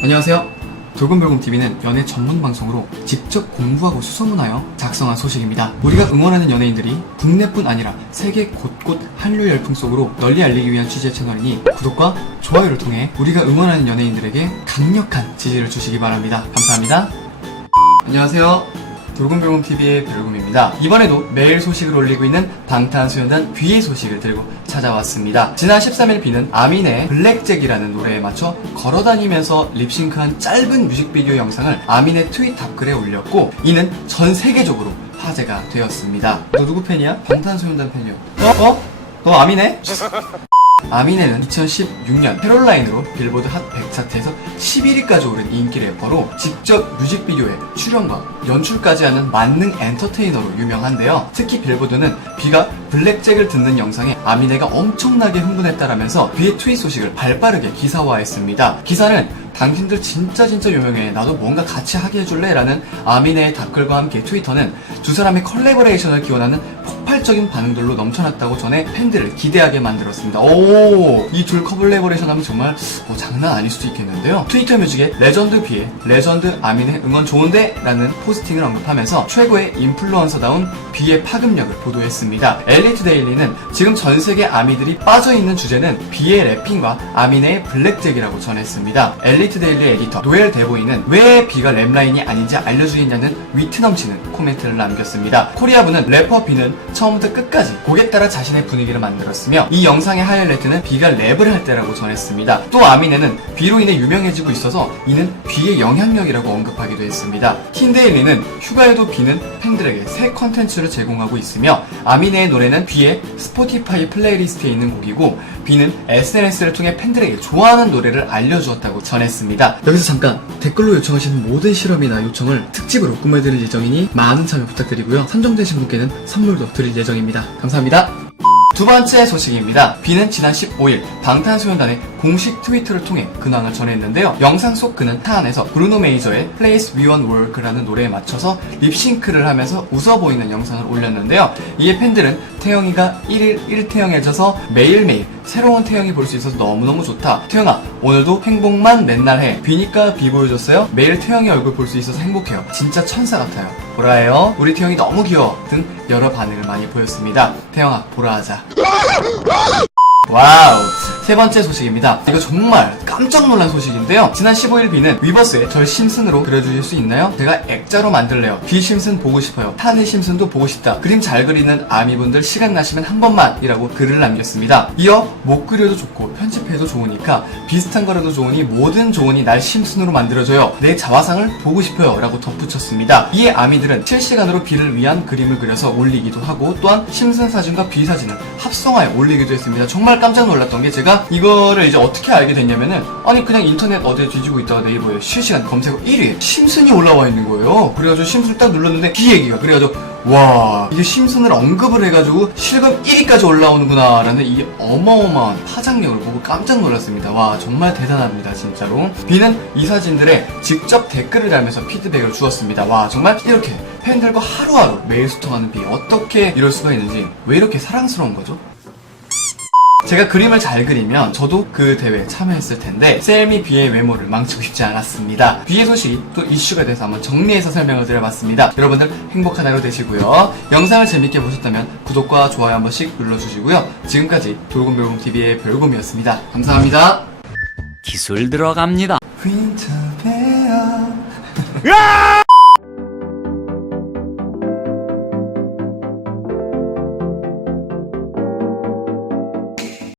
안녕하세요. 돌곰별곰TV는 연애 전문 방송으로 직접 공부하고 수소문하여 작성한 소식입니다. 우리가 응원하는 연예인들이 국내뿐 아니라 세계 곳곳 한류 열풍 속으로 널리 알리기 위한 취재 채널이니 구독과 좋아요를 통해 우리가 응원하는 연예인들에게 강력한 지지를 주시기 바랍니다. 감사합니다. 안녕하세요. 돌곰별곰TV의 별곰입니다. 이번에도 매일 소식을 올리고 있는 방탄소년단 B의 소식을 들고 찾아왔습니다. 지난 13일 B는 아민의 블랙잭이라는 노래에 맞춰 걸어다니면서 립싱크한 짧은 뮤직비디오 영상을 아민의 트윗 답글에 올렸고 이는 전 세계적으로 화제가 되었습니다. 너 누구 팬이야? 방탄소년단 팬이요. 어? 어? 너 아민해? 아미네는 2016년 캐롤라인으로 빌보드 핫 100 차트에서 11위까지 오른 인기 래퍼로 직접 뮤직비디오에 출연과 연출까지 하는 만능 엔터테이너로 유명한데요. 특히 빌보드는 비가 블랙잭을 듣는 영상에 아미네가 엄청나게 흥분했다라면서 비의 트윗 소식을 발빠르게 기사화했습니다. 기사는 당신들 진짜 진짜 유명해. 나도 뭔가 같이 하게 해줄래? 라는 아미네의 댓글과 함께 트위터는 두 사람의 컬래버레이션을 기원하는 폭발적인 반응들로 넘쳐났다고 전해 팬들을 기대하게 만들었습니다. 오, 이둘 컬래버레이션 하면 정말 뭐 장난 아닐 수도 있겠는데요. 트위터 뮤직에 레전드 비의 레전드 아민의 응원 좋은데? 라는 포스팅을 언급하면서 최고의 인플루언서다운 비의 파급력을 보도했습니다. 엘리트 데일리는 지금 전 세계 아미들이 빠져있는 주제는 비의 래핑과 아미네의 블랙잭이라고 전했습니다. 엘리트 데일리 에디터 노엘 데보이는 왜 비가 랩라인이 아닌지 알려주겠냐는 위트 넘치는 코멘트를 남겼습니다. 코리아부는 래퍼 비는 처음 부터 끝까지 곡에 따라 자신의 분위기를 만들었으며 이 영상의 하이라이트는 비가 랩을 할 때라고 전했습니다. 또 아미네는 비로 인해 유명해지고 있어서 이는 비의 영향력이라고 언급하기도 했습니다. 틴데일리는 휴가에도 비는 팬들에게 새 컨텐츠를 제공하고 있으며 아미네의 노래는 비의 스포티파이 플레이리스트에 있는 곡이고 비는 SNS를 통해 팬들에게 좋아하는 노래를 알려주었다고 전했습니다. 여기서 잠깐 댓글로 요청하시는 모든 실험이나 요청을 특집으로 꾸며드릴 예정이니 많은 참여 부탁드리고요. 선정되신 분께는 선물도 드릴 예정입니다. 감사합니다. 두 번째 소식입니다. 비는 지난 15일 방탄소년단의 공식 트위터를 통해 근황을 전했는데요. 영상 속 그는 타 안에서 브루노 메이저의 Place We Want Work라는 노래에 맞춰서 립싱크를 하면서 웃어 보이는 영상을 올렸는데요. 이에 팬들은 태영이가 1일 1태영해져서 매일매일 새로운 태영이 볼 수 있어서 너무너무 좋다. 태영아, 오늘도 행복만 맨날 해. 비니까 비 보여줬어요? 매일 태영이 얼굴 볼 수 있어서 행복해요. 진짜 천사 같아요. 보라해요. 우리 태영이 너무 귀여워. 등 여러 반응을 많이 보였습니다. 태영아, 보라하자. 와우. 세 번째 소식입니다. 이거 정말 깜짝 놀란 소식인데요. 지난 15일 비는 위버스에 절 심슨으로 그려주실 수 있나요? 제가 액자로 만들래요. 비 심슨 보고 싶어요. 타니 심슨도 보고 싶다. 그림 잘 그리는 아미분들 시간 나시면 한 번만이라고 글을 남겼습니다. 이어 못 그려도 좋고 편집해도 좋으니까 비슷한 거라도 좋으니 뭐든 좋으니 날 심슨으로 만들어줘요. 내 자화상을 보고 싶어요. 라고 덧붙였습니다. 이에 아미들은 실시간으로 비를 위한 그림을 그려서 올리기도 하고 또한 심슨 사진과 비 사진을 합성하여 올리기도 했습니다. 정말 깜짝 놀랐던 게 제가 이거를 이제 어떻게 알게 됐냐면은 아니 그냥 인터넷 어디에 뒤지고 있다가 네이버에 실시간 검색어 1위에 심슨이 올라와 있는 거예요. 그래가지고 심슨 딱 눌렀는데 비 얘기가 그래가지고 와 이게 심슨을 언급을 해가지고 실검 1위까지 올라오는구나 라는 이 어마어마한 파장력을 보고 깜짝 놀랐습니다. 와 정말 대단합니다 진짜로. 비는 이 사진들에 직접 댓글을 달면서 피드백을 주었습니다. 와 정말 이렇게 팬들과 하루하루 매일 소통하는 비 어떻게 이럴 수가 있는지 왜 이렇게 사랑스러운 거죠? 제가 그림을 잘 그리면 저도 그 대회에 참여했을 텐데 셀미 비의 외모를 망치고 싶지 않았습니다. 비의 소식이 또 이슈가 돼서 한번 정리해서 설명을 드려봤습니다. 여러분들 행복한 하루 되시고요. 영상을 재밌게 보셨다면 구독과 좋아요 한 번씩 눌러주시고요. 지금까지 돌곰별곰TV의 별곰이었습니다. 감사합니다. 기술 들어갑니다.